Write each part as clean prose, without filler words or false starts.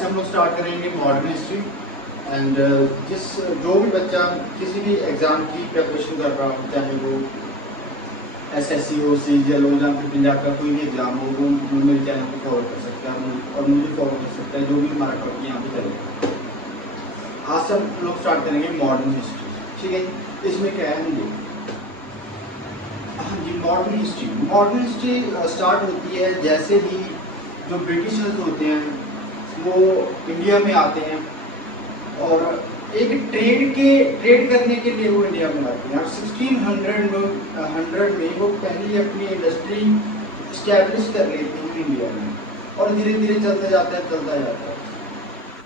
से हम लोग स्टार्ट करेंगे मॉडर्न हिस्ट्री एंड जो भी बच्चा किसी भी एग्ज़ाम की प्रिपरेशन कर रहा हो, चाहे वो एसएससी हो, सीजीएल हो, या फिर पंजाब का कोई भी एग्जाम हो, वो मेरे चैनल को फॉलो कर सकता है और मुझे फॉलो कर सकता है, जो भी हमारा टॉपिक यहाँ पे चलेगा। आज से हम लोग स्टार्ट करेंगे मॉडर्न हिस्ट्री, ठीक है। इसमें क्या है, हम हाँ जी, मॉडर्न हिस्ट्री स्टार्ट होती है जैसे ही जो ब्रिटिशर्स होते हैं वो इंडिया में आते हैं और एक ट्रेड करने के लिए वो इंडिया में आते हैं। और 1600 में वो पहली अपनी इंडस्ट्री इस्टेब्लिश कर लेते हैं इंडिया में और धीरे धीरे चलता जाता है।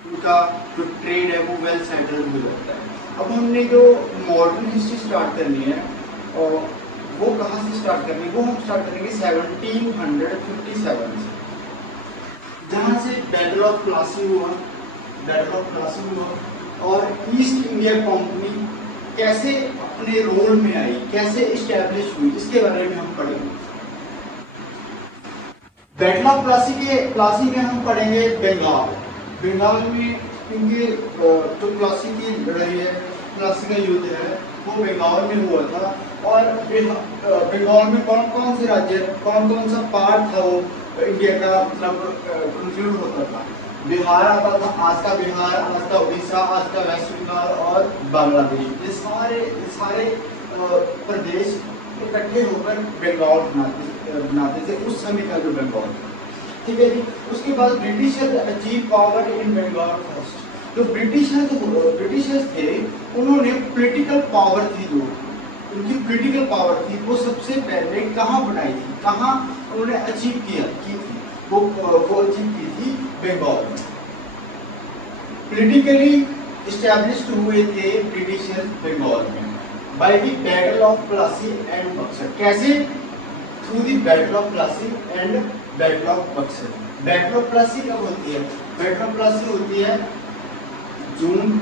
उनका जो ट्रेड है वो वेल सेटल्ड हो जाता है। अब हमने जो मॉडर्न हिस्ट्री स्टार्ट करनी है और वो कहाँ से स्टार्ट करनी है, वो हम स्टार्ट करेंगे 1757 से, जहाँ से बैटल ऑफ प्लासी हुआ और ईस्ट इंडिया कंपनी कैसे अपने रोल में आई, कैसे इस्टेब्लिश हुई, इसके बारे में हम पढ़ेंगे। बैटल ऑफ प्लासी में हम पढ़ेंगे बंगाल में, क्योंकि जो प्लासी की लड़ाई है, प्लासी का युद्ध है, वो बंगाल में हुआ था। और बंगाल में कौन कौन से राज्य, कौन कौन सा पार्ट था वो इंडिया का, मतलब कंक्लूड होता था। बिहार आता था, आज का बिहार, आज का उड़ीसा, आज का वेस्ट बंगाल और बांग्लादेश, ये सारे प्रदेश इकट्ठे होकर बंगाल बनाते थे उस समय का जो बंगाल, ठीक है जी। उसके बाद Britishers achieve power in Bengal first. जो ब्रिटिशर्स थे, उन्होंने पॉलिटिकल पावर थी, जो उनकी पॉलिटिकल पावर थी वो सबसे पहले कहाँ बनाई थी, कहाँ उन्होंने अचीव की थी, वो अचीव की थी बंगाल में। पॉलिटिकली इस्टेब्लिश्ड हुए थे ब्रिटिशर्स बंगाल में by the battle of Plassey and Buxar. कैसे? Through the battle of Plassey and battle of Buxar. Battle of Plassey कब होती है? बैटल ऑफ प्लासी होती है जून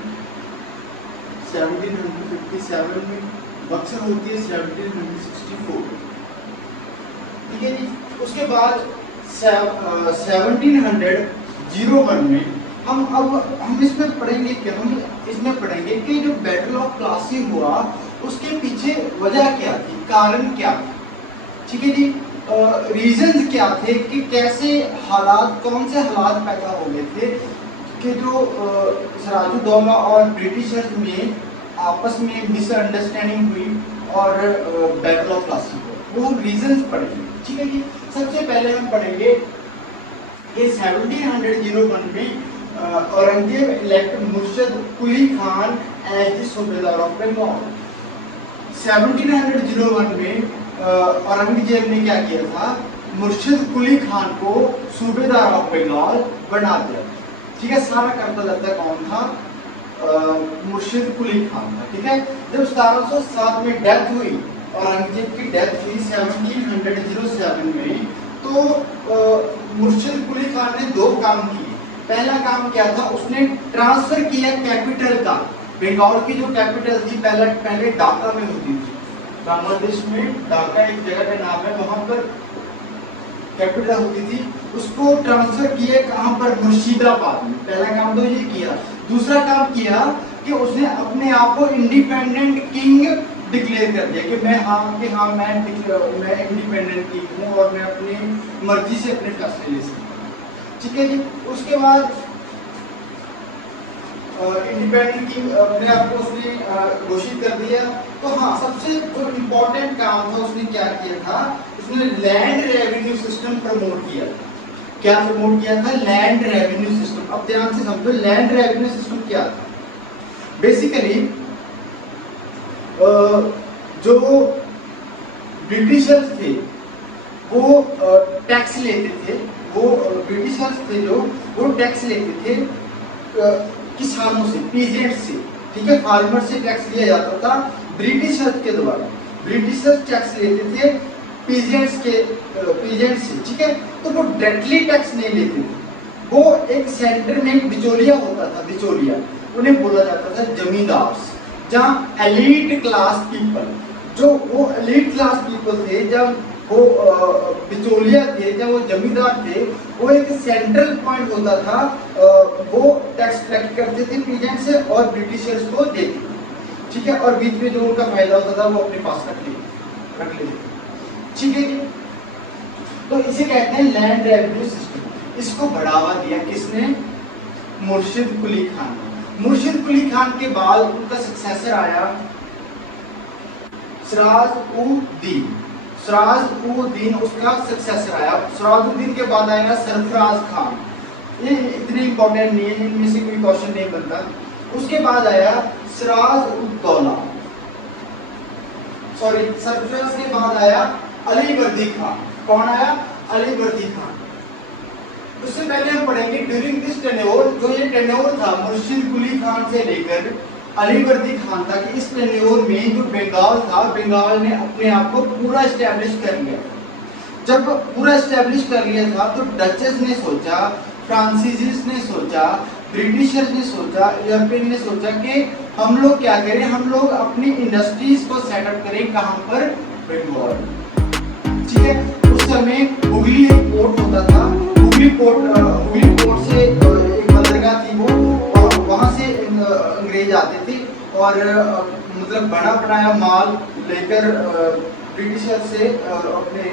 1757 में, बक्सर होती है 1764, ठीक है जी। उसके बाद 1701 में हम इसमें पढ़ेंगे कि कि जो बैटल ऑफ प्लासी हुआ उसके पीछे वजह क्या थी, कारण क्या था, ठीक है जी। रीजंस क्या थे कि कैसे हालात, कौन से हालात पैदा हो गए थे कि जो सिराजुद्दौला और ब्रिटिशर्स में आपस में मिसअंडरस्टैंडिंग हुई और बैटल ऑफ प्लासी हुआ, वो हम रीजंस पढ़ेंगे, ठीक है जी। सबसे पहले हम पढ़ेंगे कि 1701 में औरंगजेब इलेक्ट मुर्शिद कुली खान एज द सूबेदार ऑफ बंगाल। 1701 में औरंगजेब ने क्या किया था, मुर्शिद कुली खान को सूबेदार ऑफ बंगाल बना दिया, ठीक है। सारा करता धरता कौन था? मुर्शिद कुली खान था, ठीक है। जब 1707 में डेथ हुई, औरंगजेब की डेथ हुई 1707 में, तो मुर्शिद कुली खान ने दो काम किए। पहला काम क्या था, उसने ट्रांसफर किया कैपिटल का। बंगाल की जो कैपिटल थी पहले ढाका में होती थी, बांग्लादेश में ढाका एक जगह का नाम है, वहां पर कैपिटल होती थी, उसको ट्रांसफर किया कहां पर? मुर्शिदाबाद में। पहला काम तो ये किया। दूसरा काम किया कि उसने अपने आप को इंडिपेंडेंट किंग डिक्लेयर कर दिया कि मैं इंडिपेंडेंट किंग हूँ और मैं अपनी मर्जी से अपने फैसले ले सकता हूँ, ठीक है जी। उसके बाद इंडिपेंडेंट किंग अपने आप को उसने घोषित कर दिया। तो हाँ, सबसे जो इम्पोर्टेंट काम था उसने क्या किया था, उसने लैंड रेवेन्यू सिस्टम प्रमोट किया था। क्या प्रमोट किया था? Land revenue system. अब ध्यान से समझो, लैंड रेवेन्यू सिस्टम क्या था। बेसिकली जो ब्रिटिशर्स थे वो टैक्स लेते थे, वो टैक्स लेते थे किसानों से, पीजेंट से, ठीक है, फार्मर से टैक्स लिया जाता था ब्रिटिशर्स के द्वारा। ब्रिटिशर्स टैक्स लेते थे पीजेंट्स से, ठीक है। तो वो डायरेक्टली टैक्स नहीं लेते थे, वो एक सेंटर में बिचौलिया होता था, बिचौलिया उन्हें बोला जाता था जमींदार, जहाँ एलीट क्लास पीपल, जो वो एलीट क्लास पीपल थे, जब वो बिचौलिया थे, जब वो जमींदार थे, वो एक सेंट्रल पॉइंट होता था, वो टैक्स कलेक्ट करते थे पीजेंट से और ब्रिटिशर्स को देते थे, ठीक है, और बीच में जो उनका फायदा होता था वो अपने पास रख लेते, ठीक है। तो इसे कहते हैं लैंड रेवेन्यू सिस्टम। इसको बढ़ावा दिया किसने? मुर्शिद कुली खान। मुर्शिद कुली खान के बाद उनका सक्सेसर आया सिराजुद्दीन। सिराजुद्दीन उसका सक्सेसर आया। सिराजुद्दीन के बाद आएगा सरफराज खान। ये इतने इंपॉर्टेंट नहीं है, इनमें से कोई क्वेश्चन नहीं बनता। उसके बाद आया सिराजुद्दौला, सॉरी सरफराज के बाद आया अलीवर्दी खान। कौन आया? अलीवर्दी खान। उससे पहले हम पढ़ेंगे ड्यूरिंग दिस टेन्योर, जो ये टेन्योर था मुर्शिद कुली खान से लेकर अलीवर्दी खान तक, इस टेन्योर में जो बंगाल था, बंगाल ने अपने आप को पूरा एस्टेब्लिश कर लिया। जब पूरा एस्टेब्लिश कर लिया था तो डचेस ने सोचा, फ्रांसीसीज ने सोचा, ब्रिटिशर्स ने सोचा, यूरोपियन ने सोचा कि हम लोग क्या करें, हम लोग अपनी इंडस्ट्रीज को सेटअप करें। कहां पर? बंगाल, ठीक है। उस समय हुगली एक पोर्ट होता था, हुगली पोर्ट से एक बंदरगाह थी, वो वहां से अंग्रेज आते थे और मतलब बना बनाया माल लेकर ब्रिटिशर से अपने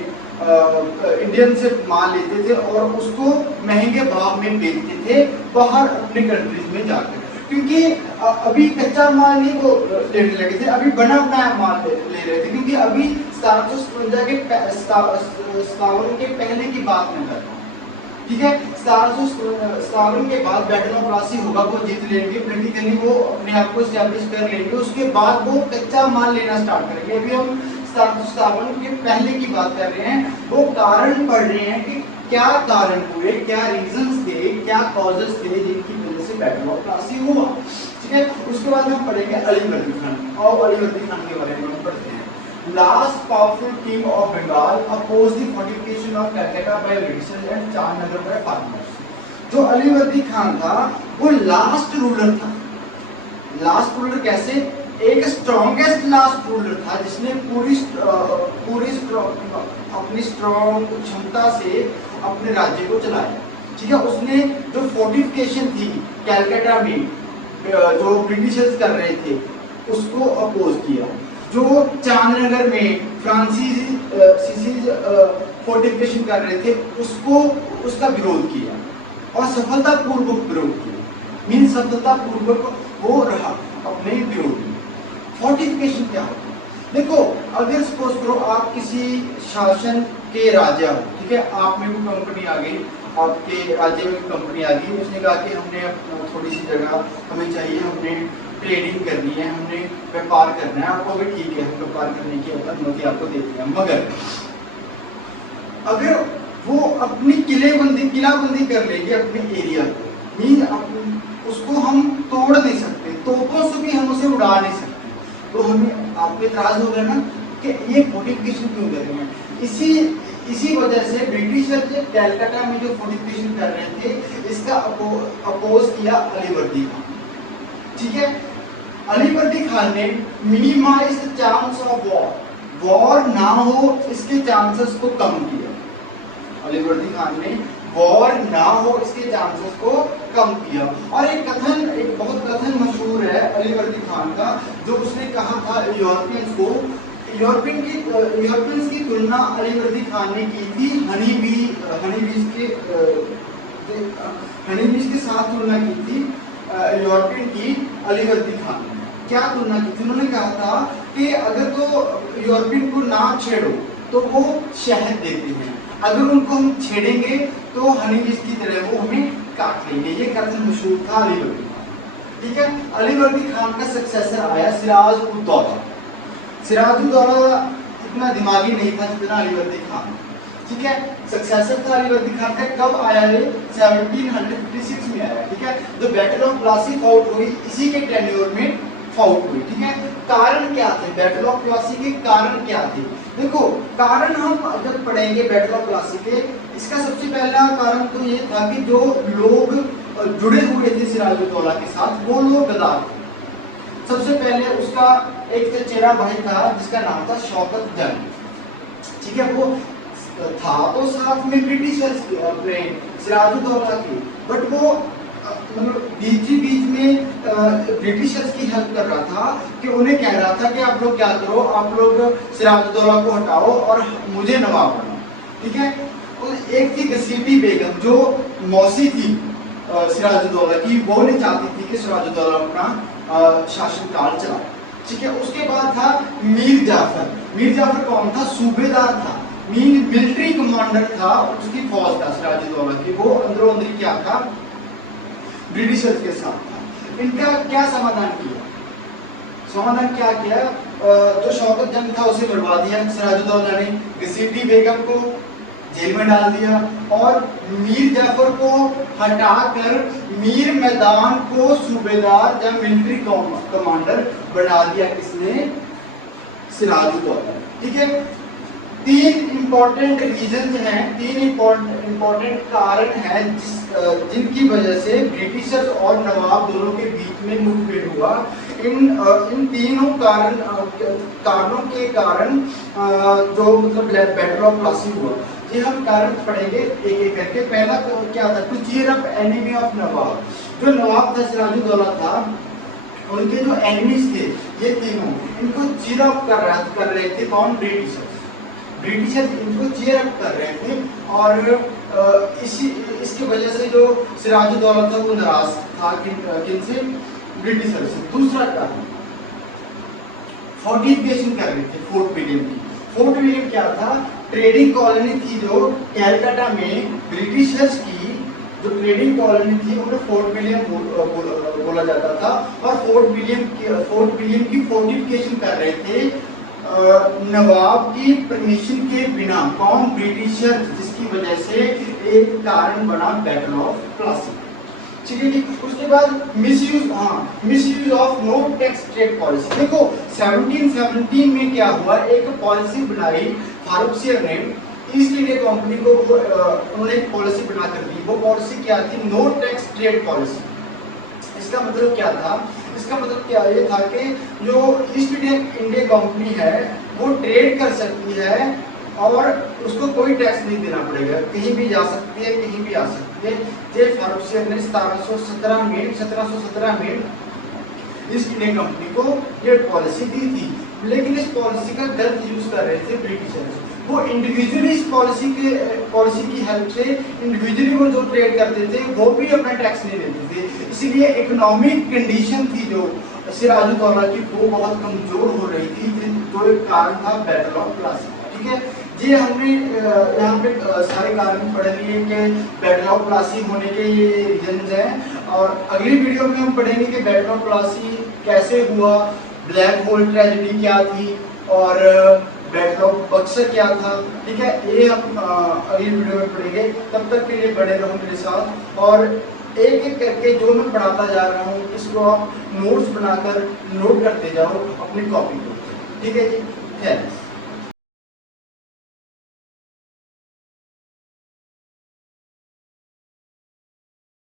इंडियन से माल लेते थे और उसको महंगे भाव में बेचते थे बाहर अपने कंट्रीज में जाकर, क्योंकि अभी कच्चा माल नहीं वो लेने लगे थे, अभी बना बनाया माल ले रहे थे। क्योंकि अभी 1757 के पहले की बात मैं कर रहा हूँ, ठीक है। 1757 के बाद बैटल ऑफ प्लासी होगा, वो जीत लेंगे, प्रैक्टिकली वो अपने आप को एस्टैब्लिश कर लेंगे। उसके बाद वो कच्चा माल लेना स्टार्ट करेंगे। अभी हम 1757 के पहले की बात कर रहे हैं। वो कारण पढ़ रहे हैं कि क्या कारण हुए, क्या रीजंस थे, क्या कॉजेस थे जिनकी वजह से बैटल ऑफ प्लासी हुआ, ठीक है। उसके बाद हम पढ़ेंगे अलीवर्दी खान, और अलीवर्दी खान के बारे में हम पढ़ते हैं। Last powerful king of Bengal opposed the fortification of Calcutta by Britishers and Chandnagar by farmers. जो अलीवर्दी खान था वो लास्ट रूलर था। लास्ट रूलर कैसे? एक स्ट्रॉन्गेस्ट लास्ट रूलर था जिसने पूरी अपनी स्ट्रॉन्ग क्षमता से अपने राज्य को चलाया, ठीक है। उसने जो फोर्टिफिकेशन थी कैलकाटा में जो ब्रिटिशर्स कर रहे थे उसको अपोज किया। जो चांदनगर में फ्रांसीसी फोर्टिफिकेशन कर रहे थे उसका विरोध किया और सफलतापूर्वक विरोध किया। मीन सफलतापूर्वक वो रहा अपने विरोध में। फोर्टिफिकेशन क्या होता है? देखो, अगर सपोज करो आप किसी शासन के राजा हो, ठीक है, आप में कोई कंपनी आ गई, आपके राज्य में कंपनी आ गई, उसने कहा कि हमने थोड़ी सी जगह हमें चाहिए, हमने ट्रेडिंग करनी है, हमने व्यापार करना है। आपको भी ठीक है, हम व्यापार करने की अनुमति आपको देते हैं, मगर अगर वो अपनी किलाबंदी कर लेंगे अपने एरिया को, मीन उसको हम तोड़ नहीं सकते, तोपों से भी हम उसे उड़ा नहीं सकते, तो हमें आपको इतराज होगा ना कि ये फोर्टिफिकेशन क्यों कर रहे हैं। इसी वजह से ब्रिटिशर कैलकाटा में जो फोर्टिफिकेशन कर रहे थे इसका अपोज किया अलीवर्दी खान, ठीक है। अलीवर्दी खान ने minimize the chance of war ना हो इसके चांसेस को कम किया। अलीवर्दी खान ने वॉर ना हो इसके चांसेस को कम किया। और एक बहुत कथन मशहूर है अलीवर्दी खान का, जो उसने कहा था यूरोपियंस को, यूरोपियंस की तुलना अलीवर्दी खान ने की थी हनीबीज के साथ तुलना की थी यूरोपियन की अलीवर्दी खान ने। क्या तुलना की थी? उन्होंने कहा था कि अगर तो यूरोपियन को ना छेड़ो तो वो शहद देते हैं, अगर उनको हम छेड़ेंगे तो हनीबीज की तरह वो हमें काट लेंगे। ये कथन मशहूर था अलीवर्दी खान, ठीक है। अलीवर्दी खान का सक्सेसर आया सिराजुद्दौला। सिराजुद्दौला इतना दिमागी नहीं था जितना अलीवर्दी खान, ठीक है। सक्सेसर था अलीवर्दी खान का। कब आया ये? 1756 में आया, ठीक है। जो बैटल ऑफ प्लासी फाउट हुई इसी के टेन्योर में फाउट हुई, ठीक है। कारण क्या थे बैटल ऑफ प्लासी के? कारण क्या थे? देखो, कारण हम जब पढ़ेंगे बैटल ऑफ प्लासी के, इसका सबसे पहला कारण तो ये था कि जो लोग जुड़े हुए थे सिराजुद्दौला के साथ वो लोग गद्दार थे। सबसे पहले उसका एक चचेरा भाई था जिसका नाम था शौकत जंग, ठीक है, वो था तो साथ में ब्रिटिशर्स अपने सिराजुद्दौला की, बट वो मतलब बीच में ब्रिटिशर्स की हेल्प कर रहा था कि उन्हें कह रहा था कि आप लोग क्या करो, आप लोग सिराजुद्दौला को हटाओ और मुझे नवाब बनाओ, ठीक है। और एक थी घसीटी बेगम जो मौसी थी सिराजुद्दौला की, वो नहीं चाहती थी कि सिराजुद्दौला अपना शासनकाल चलाए, ठीक है। उसके बाद था मीर जाफर। मीर जाफर कौन था? सूबेदार था, मिलिट्री कमांडर था, उसकी फौज था सिराजुद्दौला की, वो अंदरों अंदर क्या था, ब्रिटिशर्स के साथ था। इनका क्या समाधान किया? समाधान क्या किया? जो शौकत जंग था उसे मरवा दिया सिराजुद्दौला ने, घसीटी बेगम को जेल में डाल दिया और मीर जाफर को हटाकर मीर मैदान को सूबेदार या मिलिट्री कमांडर बना दिया किसने? सिराजुद्दौला, ठीक है। तीन इंपॉर्टेंट रीजन हैं, तीन इंपॉर्टेंट कारण हैं जिनकी वजह से ब्रिटिशर्स और नवाब दोनों के बीच में मुठभेड़ हुआ। इन तीनों कारणों के कारण जो मतलब बैटल ऑफ प्लासी हुआ, ये हम कारण पढ़ेंगे एक एक करके। पहला क्या था? To cheer up enemy of nawab. जो नवाब था सिराजुद्दौला था, उनके जो एनिमीज थे ये तीनों, इनको चीयर अप कर रहे थे कौन? ब्रिटिशर्स इनको चीयर अप कर रहे थे और इसकी वजह से जो सिराजुद्दौला था वो नाराज था किनसे? ब्रिटिशर से। दूसरा कारण फोर्टिफिकेशन कर रहे थे फोर्ट विलियम की। फोर्ट विलियम क्या था? ट्रेडिंग कॉलोनी थी जो कैलकाटा में ब्रिटिशर्स की जो ट्रेडिंग कॉलोनी थी उन्हें फोर्ट विलियम बोला जाता था और फोर्ट विलियम की फोर्टिफिकेशन कर रहे थे नवाब की परमिशन के बिना, कौन? ब्रिटिशर, जिसकी वजह से एक कारण बना बैटल ऑफ प्लासी, ठीक है जी। उसके बाद misuse of no tax trade policy. देखो 1717 में क्या हुआ, एक पॉलिसी बनाई फारूकसियर ने, ईस्ट इंडिया कंपनी को उन्होंने एक पॉलिसी बना कर दी। वो पॉलिसी क्या थी? No tax trade policy. इसका मतलब क्या था? इसका मतलब क्या ये था कि जो ईस्ट इंडिया कंपनी है वो ट्रेड कर सकती है और उसको कोई टैक्स नहीं देना पड़ेगा, कहीं भी जा सकती है, कहीं भी आ सकती है। ये फारूकसियर ने 1717 में ईस्ट इंडिया कंपनी को ये पॉलिसी दी थी, लेकिन इस पॉलिसी का गलत यूज कर रहे थे ब्रिटिशर्स। वो इंडिविजुअली इस पॉलिसी की हेल्प से इंडिविजुअली वो जो ट्रेड करते थे वो भी अपना टैक्स नहीं देते थे, इसीलिए इकोनॉमिक कंडीशन थी जो सिराजुद्दौला की वो बहुत कमजोर हो रही थी, जो एक कारण था बैटल ऑफ प्लासी, ठीक है। ये हमने यहाँ पे सारे कारण पढ़ लिए कि बैटल ऑफ प्लासी होने के ये रीजंस हैं, और अगली वीडियो में हम पढ़ेंगे कि बैटल ऑफ प्लासी कैसे हुआ, ब्लैक होल ट्रेजेडी क्या थी और बैटल ऑफ बक्सर क्या था, ठीक है। ये हम अगली वीडियो में पढ़ेंगे। तब तक के लिए बने रहो मेरे साथ और एक एक करके जो मैं पढ़ाता जा रहा हूँ इसको आप नोट्स बनाकर नोट करते जाओ अपनी कॉपी पर, ठीक है जी। थैंक्स।